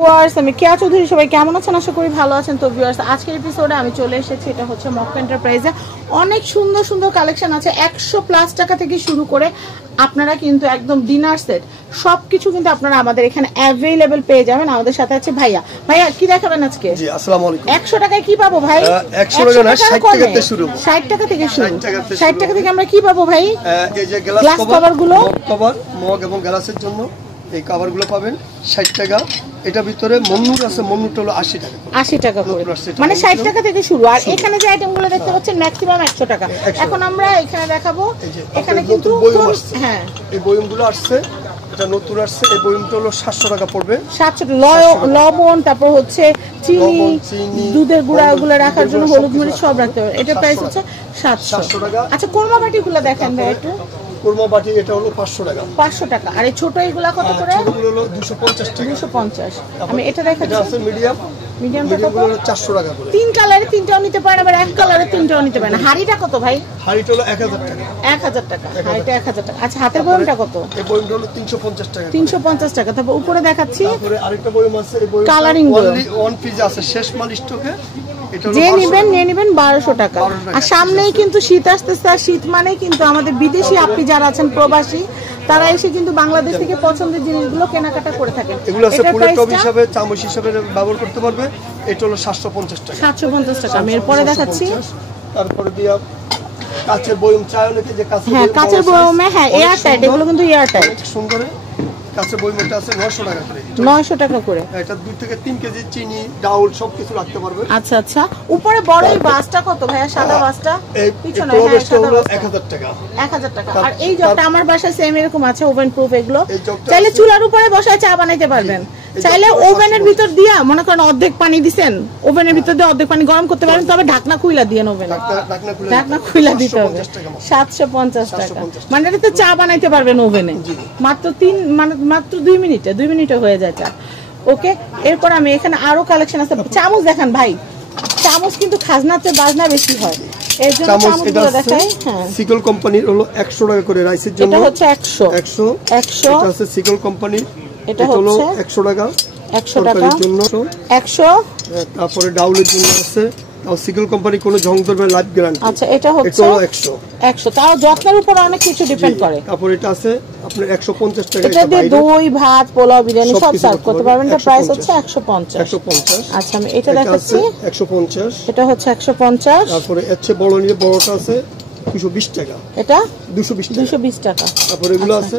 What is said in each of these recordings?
Viewers, আমি কেয়া চৌধুরী। সবাই কেমন আছেন? আশা করি ভালো আছেন। তো ভিউয়ার্স, আজকের এপিসোডে আমি চলে এসেছি, এটা হচ্ছে মক্কা এন্টারপ্রাইজে। অনেক সুন্দর সুন্দর কালেকশন আছে, 100+ টাকা থেকে শুরু করে আপনারা কিন্তু একদম ডিনার সেট সবকিছু কিন্তু আপনারা আমাদের এখানে অ্যাভেলেবেল পেয়ে যাবেন। আমাদের সাথে আছে ভাইয়া। ভাইয়া কি দেখাবেন আজকে? জি, আসসালামু আলাইকুম। 100 টাকায় কি পাবো ভাই? 100 টাকা না, 60 টাকা থেকে শুরু। 60 টাকা থেকে শুরু। 60 টাকা থেকে আমরা কি পাবো ভাই? এই যে গ্লাস কভার গুলো, কভার মগ এবং গ্লাসের জন্য এই কভারগুলো পাবেন 60 টাকা। এটা ভিতরে মন্নুর আছে, মন্নুটা হলো 80 টাকা। 80 টাকা করে, মানে 60 টাকা থেকে শুরু। আর এখানে যে আইটেমগুলো দেখতে পাচ্ছেন ম্যাক্সিমাম 100 টাকা। এখন আমরা এখানে দেখাবো, এখানে কিন্তু হ্যাঁ এই বয়মগুলো আসছে, এটা নতুন আসছে। এই বয়মটা হলো 700 টাকা পড়বে। 700 লবণ, তারপর হচ্ছে চিনি, দুধের গুঁড়া, ওগুলো রাখার জন্য হলুদ মরিচ সব রাখতে হবে। এটা প্রাইস হচ্ছে 700 টাকা। আচ্ছা, কোরমা বাটিগুলো দেখেন ভাই একটু। কোরমা বাটি এটা হলো 500 টাকা। 500 টাকা। আর এই ছোট এগুলা কত করে? ছোটগুলো হলো 250 টাকা। 250। আমি এটা দেখাচ্ছি, এটা আছে মিডিয়াম। মিডিয়ামটা কত? 400 টাকা করে। 3 কালারে 3টাও নিতে পারেন, আবার 1 কালারে 3টাও নিতে পারেন। হাড়িটা কত ভাই? হাড়িটা হলো 1000 টাকা। 1000 টাকা। হাড়িটা 1000 টাকা। আচ্ছা, হাতের বয়মটা কত? এই বয়মটা হলো 350 টাকা। 350 টাকা। তারপর উপরে দেখাচ্ছি, তারপরে আরেকটা বয়ম আছে। এই বয়ম কালারিং অনলি ওয়ান পিস আছে, শেষ মাল স্টকে। যে নিবেন নিয়ে নিবেন 1200 টাকা। আর সামনেই কিন্তু শীত আসতেছে, আর শীত মানেই কিন্তু আমাদের বিদেশি আপনি যারা আছেন প্রবাসী, তারা এসে কিন্তু বাংলাদেশ থেকে পছন্দের জিনিসগুলো কেনাকাটা করে থাকেন। এগুলো আছে ফুলের টব হিসাবে, চামচ হিসাবে ব্যবহার করতে পারবে। এটা হলো 750 টাকা। 750 টাকা। আমি এরপরে দেখাচ্ছি, তারপরে দিয়া কাচের বয়ম, চায় অনেকে যে কাচের হ্যাঁ কাচের বয়মে, হ্যাঁ এয়ার টাইট, এগুলো কিন্তু এয়ার টাইট। সুন্দর কাচের বয়মটা আছে 900 টাকা করে। 900 টাকা করে। এটা 2 থেকে 3 কেজি চিনি, ডাউল সবকিছু রাখতে পারবে। আচ্ছা আচ্ছা। উপরে বড় এই বাসটা কত ভাইয়া? সাদা বাসটা পিছনে, হ্যাঁ সাদা বাস 1000 টাকা। 1000 টাকা। আর এই জগটা আমার বাসায় সেম এরকম আছে, ওভেন প্রুফ। এগুলো চাইলে চুলার উপরে বসায় চা বানাইতে পারবেন। চাইলে ওভেনের ভিতর দিয়া, মনে করেন অর্ধেক পানি দিবেন, ওভেনের ভিতর দিয়ে অর্ধেক পানি গরম করতে পারেন, তবে ঢাকনা খুইলা দিয়েন ওভেনে। ঢাকনা খুইলা দিতে হবে। 750 টাকা। মানে এটাতে চা বানাইতে পারবেন ওভেনে মাত্র 2 মিনিটে। 2 মিনিটে হয়ে যায় চা। ওকে, এরপর আমি এখানে আরো কালেকশন আছে। চামচ দেখান ভাই। চামচ কিন্তু খাজনাতে বাজনা বেশি হয়, এর জন্য চামচগুলো দেখাই। হ্যাঁ, সিকল কোম্পানির হলো 100 টাকা করে রাইসের জন্য। এটা হচ্ছে 100। এটা আছে সিকল কোম্পানির। এটা হলো 100 টাকা। 100 টাকা জন্য 100। তারপরে ডাউলের জন্য আছে সিকল কোম্পানি, কোন জং ধরবে লাইফ গ্যারান্টি। আচ্ছা, এটা হচ্ছে 100। তাও যত্নের উপর অনেক কিছু ডিপেন্ড করে। তারপর এটা আছে আপনার 150 টাকা। এটা দিয়ে দই, ভাত, পোলাও, বিরিয়ানি সব সার্ভ করতে পারবেন। এটা প্রাইস হচ্ছে 150। আচ্ছা, আমি এটা দেখাচ্ছি। 150। এটা হচ্ছে 150। তারপরে এর বড় নিয়ে বড়টা আছে 220 টাকা। এটা 220 টাকা। তারপরে এগুলো আছে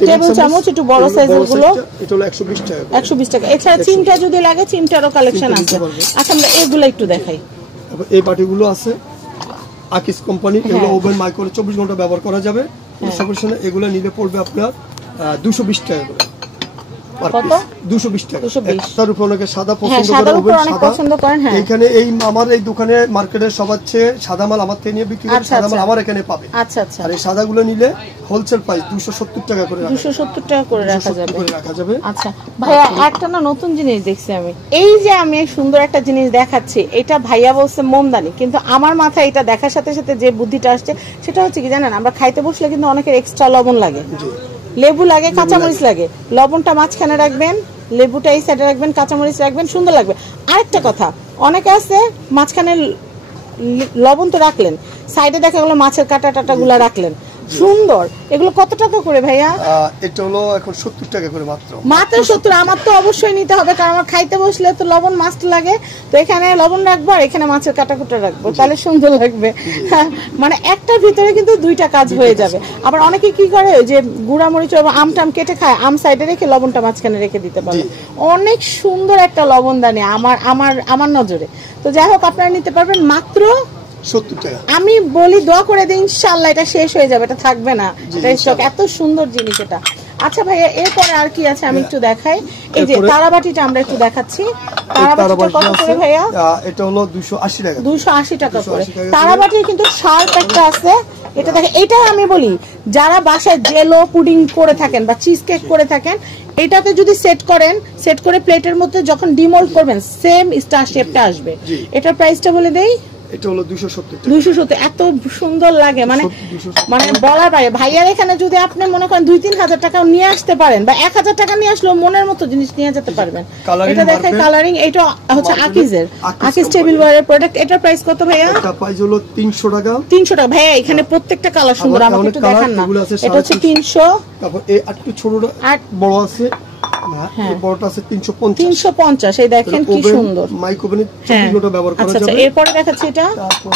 টেবিল চামচ, একটু বড় সাইজের গুলো, এটা হলো 120 টাকা। 120 টাকা। এছাড়া চিমটা যদি লাগে, চিমটারও কালেকশন আছে। আচ্ছা, আমরা এগুলো একটু দেখাই। তারপর এই বাটিগুলো আছে আকিস কোম্পানি। এগুলো ওভেন মাইক্রোওয়েভ 24 ঘন্টা ব্যবহার করা যাবে। এগুলো নিলে পড়বে আপনার 220 টাকা করে। কত? 220 টাকা। তার উপর অনেকে সাদা পছন্দ করেন। হ্যাঁ, এখানে এই আমার এই দোকানে মার্কেটে সবার চেয়ে সাদা মাল আমার থেকে নিয়ে বিক্রি করে। সাদা মাল আমার এখানে পাবে। আচ্ছা আচ্ছা। আর এই সাদাগুলো নিলে হোলসেল প্রাইস 270 টাকা করে। 270 টাকা করে রাখা যাবে। আচ্ছা ভাইয়া, একটা না নতুন জিনিস দেখছি আমি। এই যে আমি সুন্দর একটা জিনিস দেখাচ্ছি, এটা ভাইয়া বলছে মোমদানি, কিন্তু আমার মাথায় এটা দেখার সাথে সাথে যে বুদ্ধিটা আসছে সেটা হচ্ছে কি জানেন, আমরা খাইতে বসলে কিন্তু অনেকের এক্সট্রা লবণ লাগে, লেবু লাগে, কাঁচামরিচ লাগে। লবণটা মাঝখানে রাখবেন, লেবুটা এই সাইডে রাখবেন, কাঁচামরিচ রাখবেন, সুন্দর লাগবে। আরেকটা কথা, অনেকে আছে মাঝখানে লবণ তো রাখলেন, সাইডে দেখা গেলো মাছের কাটা টাটা গুলা রাখলেন, সুন্দর। এগুলো কত টাকা করে ভাইয়া? এটা হলো এখন 70 টাকা করে মাত্র। 70। আমার তো অবশ্যই নিতে হবে, কারণ আমার খাইতে বসলে তো লবণ মাস্ট লাগে। তো এখানে লবণ রাখবো আর এখানে মাছের কাটা কুটা রাখবো, তাহলে সুন্দর লাগবে। মানে একটার ভিতরে কিন্তু 2টা কাজ হয়ে যাবে। আবার অনেকে কি করে, যে গুঁড়া মরিচ বা আম টাম কেটে খায়, আম সাইডে রেখে লবণটা মাঝখানে রেখে দিতে পারবে। অনেক সুন্দর একটা লবণদানি আমার নজরে। তো যাই হোক, আপনারা নিতে পারবেন মাত্র 70 টাকা। আমি বলি দোয়া করে দিই, ইনশাআল্লাহ এটা শেষ হয়ে যাবে, এটা থাকবে না। এটা স্টক, এত সুন্দর জিনিস এটা। আচ্ছা ভাইয়া, এরপরে আর কি আছে আমি একটু দেখাই। এই যে তারাবাটিটা আমরা একটু দেখাচ্ছি। তারাবাটিটা কত করে ভাইয়া? এটা হলো 280 টাকা। 280 টাকা করে। তারাবাটির কিন্তু শার্প একটা আছে, এটা দেখেন। এটা আমি বলি, যারা বাসায় জেলো পুডিং করে থাকেন বা চিজ কেক করে থাকেন, এটাতে যদি সেট করে প্লেটের মধ্যে যখন ডিমোল্ড করবেন, সেম স্টার শেপটা আসবে। এটার প্রাইসটা বলে দেই, এটা হলো 270 টাকা। 270 এত সুন্দর লাগে, মানে মানে বলার বাইরে। ভাইয়ার এখানে যদি আপনি মনে করেন 2-3 হাজার টাকা নিয়ে আসতে পারেন বা 1000 টাকা নিয়ে আসলেও মনের মতো জিনিস নিয়ে যেতে পারবেন। এটা দেখেন কালারিং, এটা হচ্ছে আকিজের, আকিজ টেবিল ওয়্যারের প্রোডাক্ট। এটার প্রাইস কত ভাইয়া? এটা প্রাইস হলো 300 টাকা। 300 টাকা ভাইয়া। এখানে প্রত্যেকটা কালার সুন্দর, আমাকে একটু দেখান না। এটা হচ্ছে 300। তারপর এই একটু ছোটটা বড় আছে, হ্যাঁ বড়টা আছে 350। 350 এই দেখেন কি সুন্দর। মাইক্রো ওভেনে 24 ঘন্টা ব্যবহার করা যাবে। আচ্ছা এরপরে দেখাচ্ছি এটা। তারপর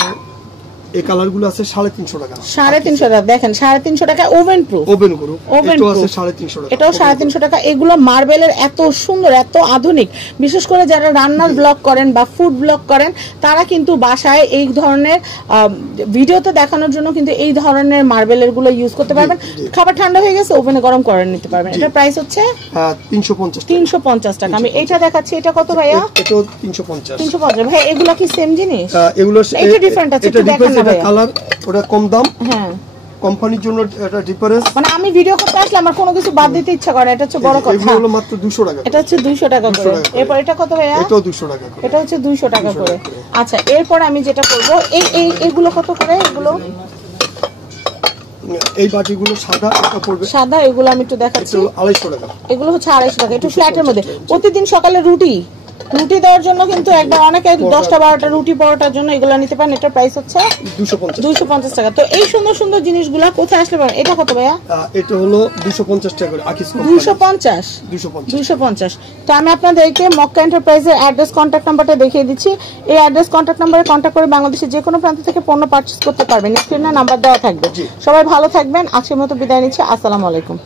এই কালারগুলো আছে 350 টাকা। 350 টাকা দেখেন, 350 টাকা ওভেন প্রুফ। ওভেন গ্রুপ এটা আছে 350 টাকা। এটাও 350 টাকা। এগুলো মার্বেলের এত সুন্দর, এত আধুনিক। বিশেষ করে যারা রান্নার ব্লগ করেন বা ফুড ব্লগ করেন তারা কিন্তু বাসায় এই ধরনের ভিডিওতে দেখানোর জন্য কিন্তু এই ধরনের মার্বেলের গুলো ইউজ করতে পারবেন। খাবার ঠান্ডা হয়ে গেছে ওভেনে গরম করে নিতে পারবেন। এটা প্রাইস হচ্ছে 350 টাকা। আমি এটা দেখাচ্ছি, এটা কত ভাইয়া? এটাও 350। 350 ভাই। এগুলো কি সেম জিনিস? এগুলো এটা ডিফারেন্ট আছে, একটু দেখেন না ভাইয়া। কালার ওটা কম দাম, হ্যাঁ কোম্পানির জন্য এটা ডিফারেন্স। মানে আমি ভিডিও করতে আসলে আমার কোনো কিছু বাদ দিতে ইচ্ছা করে, এটা হচ্ছে বড় কথা। এগুলো হলো মাত্র 200 টাকা। এটা হচ্ছে 200 টাকা করে। এরপর এটা কত ভাইয়া? এটাও 200 টাকা করে। এটা হচ্ছে 200 টাকা করে। আচ্ছা এরপর আমি যেটা করব, এইগুলো কত করে? এগুলো এই বাটিগুলো সাদা, এটা পড়বে সাদা। এগুলো আমি একটু দেখাচ্ছি, 250 টাকা। এগুলো হচ্ছে 250 টাকা। একটু ফ্ল্যাটের মধ্যে প্রতিদিন সকালে রুটি দেওয়ার জন্য কিন্তু একবার অনেকে 10টা-12টা রুটি পরোটার জন্য এগুলো নিতে পারেন। এটার প্রাইস হচ্ছে 250 টাকা। তো এই সুন্দর সুন্দর জিনিসগুলো কোথায় আসলে পাবেন? এটা কত ভাইয়া? এটা হলো 250 টাকা করে। আকিজ কোম্পানি 250। তো আমি আপনাদেরকে মক্কা এন্টারপ্রাইজের অ্যাড্রেস, কন্ট্যাক্ট নাম্বারটা দেখিয়ে দিচ্ছি। এই অ্যাড্রেস, কন্ট্যাক্ট নাম্বারে কন্ট্যাক্ট করে বাংলাদেশের যে কোনো প্রান্ত থেকে পণ্য পারচেজ করতে পারবেন। স্ক্রিনে নাম্বার দেওয়া থাকবে। সবাই ভালো থাকবেন। আজকের মতো বিদায় নিচ্ছি। আসসালামু আলাইকুম।